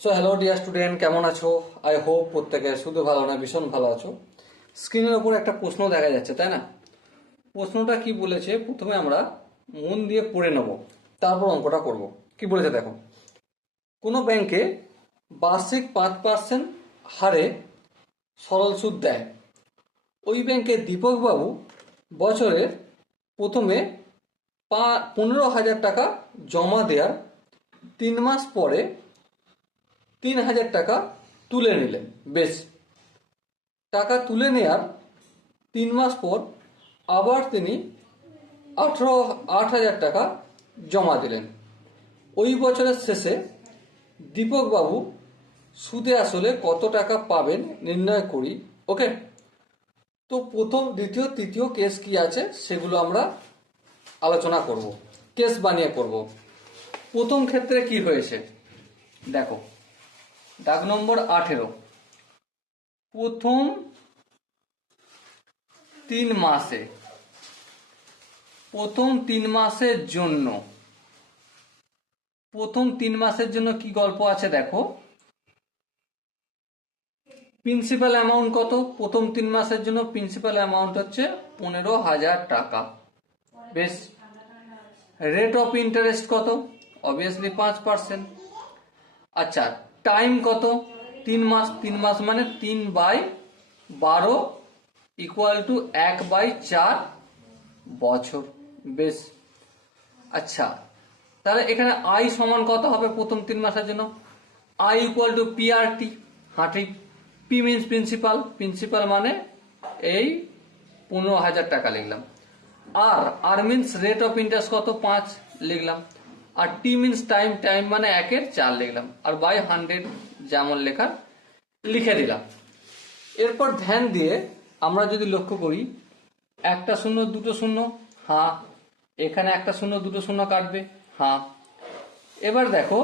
So hello dear student কেমন আছো? I hope প্রত্যেকে শুধু ভালো না, ভীষণ ভালো আছো। স্ক্রিনের ওপর একটা প্রশ্ন দেখা যাচ্ছে, তাই না? প্রশ্নটা কি বলেছে? প্রথমে আমরা মন দিয়ে পড়ে নেব, তারপর অঙ্কটা করব। কি বলেছে দেখো? কোনো ব্যাংকে বার্ষিক পাঁচ পার্সেন্ট হারে সরল সুদ দেয়। ওই ব্যাংকে দীপকবাবু বছরের প্রথমে পা পনেরো হাজার টাকা জমা দেওয়ার তিন মাস পরে তিন হাজার টাকা তুলে নিলেন বেশ। টাকা তুলে নেয়ার তিন মাস পর আবার তিনি আঠারো আট হাজার টাকা জমা দিলেন। ওই বছরের শেষে দীপকবাবু সুদে আসলে কত টাকা পাবেন নির্ণয় করি। ওকে? তো প্রথম, দ্বিতীয়, তৃতীয় কেস কি আছে সেগুলো আমরা আলোচনা করব, কেস বানিয়ে করব। প্রথম ক্ষেত্রে কি হয়েছে? দেখো দাগ নম্বর আঠেরো। প্রথম তিন মাসে। প্রথম তিন মাসের জন্য। প্রথম তিন মাসের জন্য কি গল্প আছে দেখো? প্রিন্সিপাল অ্যামাউন্ট কত? প্রথম তিন মাসের জন্য প্রিন্সিপাল অ্যামাউন্ট হচ্ছে পনেরো হাজার টাকা। বেশ। রেট অফ ইন্টারেস্ট কত? অবভিয়াসলি পাঁচ পার্সেন্ট আচ্ছা টাইম কত? তিন মাস তিন মাস মানে তিন বাই বারো ইকুয়াল টু এক বাই চার বছর। বেশ। আচ্ছা তাহলে এখানে আই সমান কত হবে প্রথম তিন মাসের জন্য? আই ইকুয়াল টু পিআরটি হাঁটি। পি মিনস প্রিন্সিপাল প্রিন্সিপাল মানে এই পনেরো হাজার টাকা লিখলাম। আর আর মিনস রেট অফ ইন্টারেস্ট কত? পাঁচ লিখলাম। আর টি মিনস টাইম টাইম মানে একের চার লিখলাম। আর বাই হান্ড্রেড যেমন লেখা, লিখে দিলাম। এরপর ধ্যান দিয়ে আমরা যদি লক্ষ্য করি, একটা শূন্য, দুটো শূন্য হ্যাঁ এখানে একটা শূন্য, দুটো শূন্য কাটবে হ্যাঁ এবার দেখো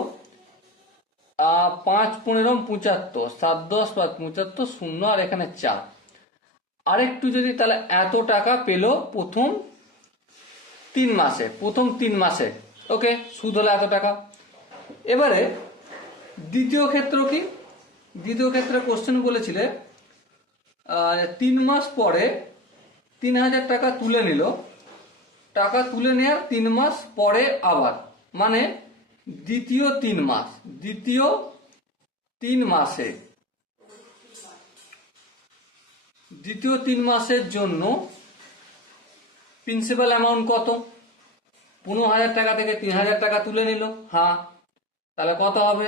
পাঁচ পনেরো পঁচাত্তর, সাত দশ পাঁচ পঁচাত্তর, শূন্য আর এখানে চার। আরেকটু যদি তাহলে এত টাকা পেল প্রথম তিন মাসে, প্রথম তিন মাসে। ওকে, সুদ হলো এত টাকা। এবারে দ্বিতীয় ক্ষেত্র কি? দ্বিতীয় ক্ষেত্রে কোশ্চেন বলেছিলে তিন মাস পরে তিন হাজার টাকা তুলে নিল। টাকা তুলে নেওয়ার তিন মাস পরে আবার মানে দ্বিতীয় তিন মাস, দ্বিতীয় তিন মাসে। দ্বিতীয় তিন মাসের জন্য প্রিন্সিপাল অ্যামাউন্ট কত? পনেরো হাজার টাকা থেকে তিন হাজার টাকা তুলে নিল। হ্যাঁ তাহলে কত হবে?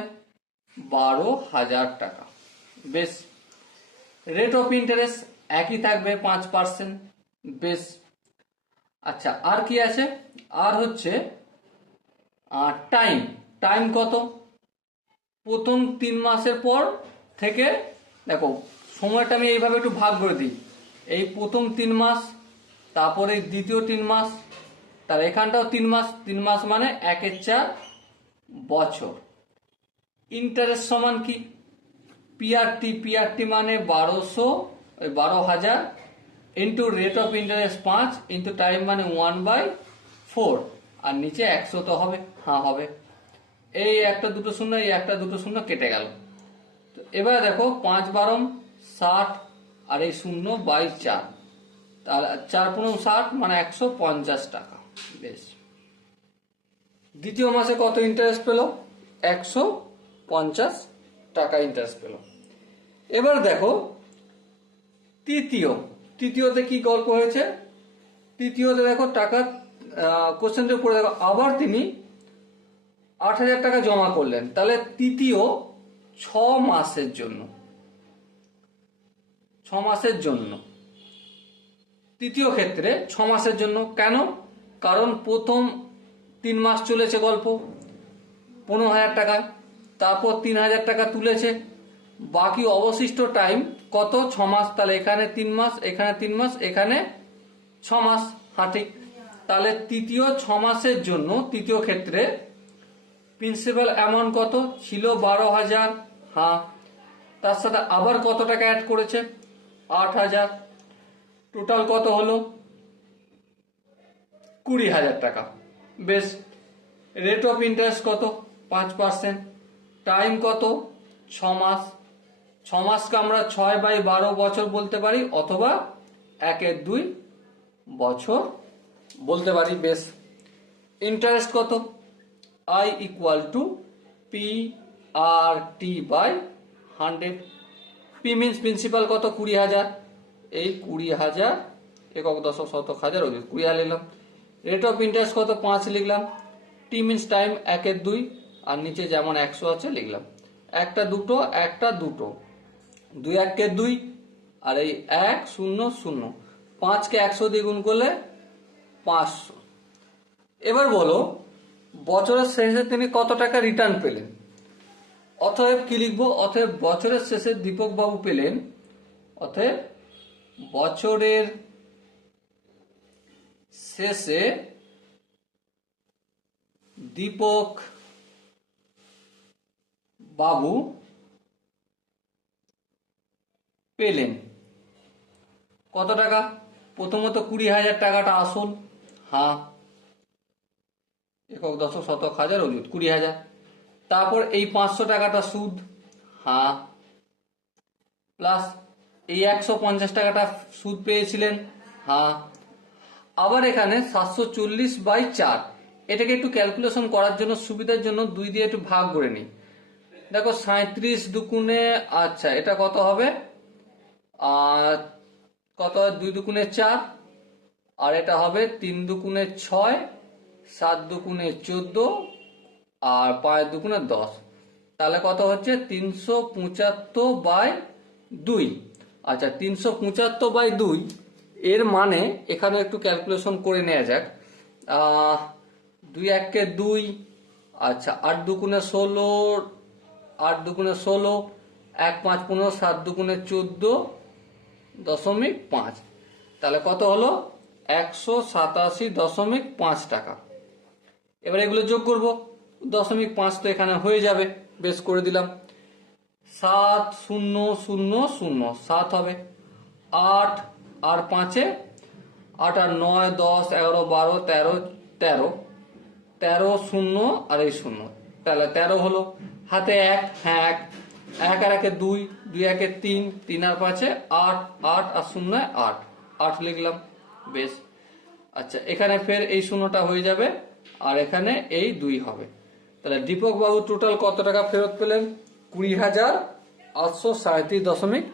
বারো হাজার টাকা। বেশ রেট অফ ইন্টারেস্ট একই থাকবে পাঁচ পার্সেন্ট বেশ আচ্ছা আর কি আছে? আর হচ্ছে টাইম টাইম কত? প্রথম তিন মাসের পর থেকে, দেখো, সময়টা আমি এইভাবে একটু ভাগ করে দিই। এই প্রথম তিন মাস, তারপরে দ্বিতীয় তিন মাস তার এখানটাও তিন মাস তিন মাস মানে একের চার বছর। ইন্টারেস্ট সমান কি? পিআরটি পিআরটি মানে বারোশো, ওই বারো হাজার ইন্টু রেট অফ ইন্টারেস্ট পাঁচ ইন্টু টাইম মানে ওয়ান বাই ফোর আর নিচে একশো তো হবে হ্যাঁ হবে। এই একটা দুটো শূন্য, এই একটা দুটো শূন্য কেটে গেল। এবার দেখো, পাঁচ বারম ষাট আর এই শূন্য বাই চার। তাহলে চার পনেরো ষাট মানে একশো পঞ্চাশ টাকা। বেশ। দ্বিতীয় মাসে কত ইন্টারেস্ট পেল? একশো পঞ্চাশ টাকা ইন্টারেস্ট পেল। এবার দেখো, তৃতীয়। তৃতীয়তে কি গল্প হয়েছে? তৃতীয়তে দেখো টাকা কোশ্চেনটা উপরে দেখো, আবার তিনি আট হাজার টাকা জমা করলেন। তাহলে তৃতীয় ছ মাসের জন্য। ছ মাসের জন্য। তৃতীয় ক্ষেত্রে ছ মাসের জন্য কেন? কারণ প্রথম তিন মাস চলেছে গল্প, পনেরো হাজার টাকা তারপর তিন হাজার টাকা তুলেছে। বাকি অবশিষ্ট টাইম কত? ছ মাস। তাহলে এখানে তিন মাস, এখানে তিন মাস, এখানে ছ মাস ঠিক তাহলে তৃতীয় ছ মাসের জন্য তৃতীয় ক্ষেত্রে প্রিন্সিপাল অ্যামাউন্ট কত? ছিল বারো হাজার। হ্যাঁ। তার সাথে আবার কত টাকা অ্যাড করেছে? আট হাজার। টোটাল কত হলো? কুড়ি হাজার টাকা। বেশ রেট অফ ইন্টারেস্ট কত? পাঁচ পার্সেন্ট টাইম কত? ছ মাস ছ মাসকে আমরা ছয় বাই বারো বছর বলতে পারি, অথবা একের দুই বছর বলতে পারি, বেশ। ইন্টারেস্ট কত? I equal to P R T by hundred P means principal কত? কুড়ি হাজার। এই কুড়ি হাজার একক দশক শতক হাজার, ওই কুড়ি হাজার লিখলাম রেট অফ ইন্টারেস্ট কত? পাঁচ লিখলাম। টি মিনস টাইম একের দুই, আর নিচে যেমন একশো আছে, লিখলাম। একটা দুটো একটা দুটো। দুই এককে দুই, আর এই এক শূন্য শূন্য। পাঁচকে একশো দিয়ে গুণ করলে পাঁচশো। এবার বলো, বছরের শেষে তিনি কত টাকা রিটার্ন পেলেন? অতএব কি লিখব? অতএব বছরের শেষে দীপক বাবু পেলেন, অতএব বছরের শেষে দীপক বাবু পেলেন। কত টাকা? প্রথমত কুড়ি হাজার টাকাটা আসল। হ্যাঁ একক দশক শতক হাজার অযুত কুড়ি হাজার। তারপর এই পাঁচশো টাকাটা সুদ। হ্যাঁ প্লাস এই একশো পঞ্চাশ টাকাটা সুদ পেয়েছিলেন। হ্যাঁ আবার এখানে সাতশো চল্লিশ বাই চার। এটাকে একটু ক্যালকুলেশন করার জন্য, সুবিধার জন্য দুই দিয়ে একটু ভাগ করে নিই। দেখো সাঁত্রিশ দুকুনে আচ্ছা এটা কত হবে? আর কত? দুই দুকুনে চার। আর এটা হবে তিন দুকুনে ছয়, সাত দুকুনে চোদ্দ, আর পাঁচ দুকুনে দশ। তাহলে কত হচ্ছে? তিনশো পঁচাত্তর বাই দুই। আচ্ছা তিনশো পঁচাত্তর বাই দুই এর মানে এখানে একটু ক্যালকুলেশন করে নেওয়া যাক। দুই এককে দুই আচ্ছা আট দুকুনে ষোলো, আট দুকুনে ষোলো, এক পাঁচ পনেরো, সাত দুকুনে চোদ্দ, দশমিক পাঁচ। তাহলে কত হলো? একশো সাতাশি দশমিক পাঁচ টাকা। এবার এগুলো যোগ করব। দশমিক পাঁচ তো এখানে হয়ে যাবে। বেশ করে দিলাম। সাত শূন্য শূন্য শূন্য, সাত হবে। আট আর পাঁচে? আট আর নয়, দশ, এগারো, বারো, তেরো তেরো। তেরো শূন্য আর এই শূন্য। তাহলে তেরো হলো। হাতে এক হ্যাঁ এক। এক আর একে দুই দুই একে তিন তিন আর পাঁচে আট আট আর শূন্য আট। আট লিখলাম। বেশ। আচ্ছা এখানে ফের এই শূন্যটা হয়ে যাবে আর এখানে এই দুই হবে। তাহলে দীপক বাবু টোটাল কত টাকা ফেরত পেলেন? কুড়ি হাজার আটশো সাঁত্রিশ দশমিক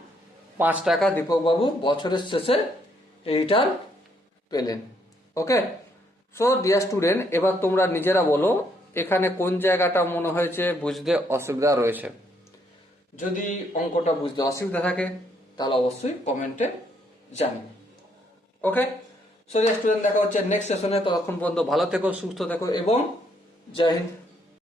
পাঁচ টাকা দীপক বাবু বছরের শেষে রিটার্ন পেলেন। ওকে? সো ডিয়ার স্টুডেন্ট এবার তোমরা নিজেরা বলো, এখানে কোন জায়গাটা মনে হয়েছে বুঝতে অসুবিধা রয়েছে? যদি অঙ্কটা বুঝতে অসুবিধা থাকে, তাহলে অবশ্যই কমেন্টে জানিও। ওকে? সো ডিয়ার স্টুডেন্ট দেখা হচ্ছে নেক্সট সেশনে ততক্ষণ পর্যন্ত ভালো থেকো, সুস্থ থেকো এবং জয় হিন্দ।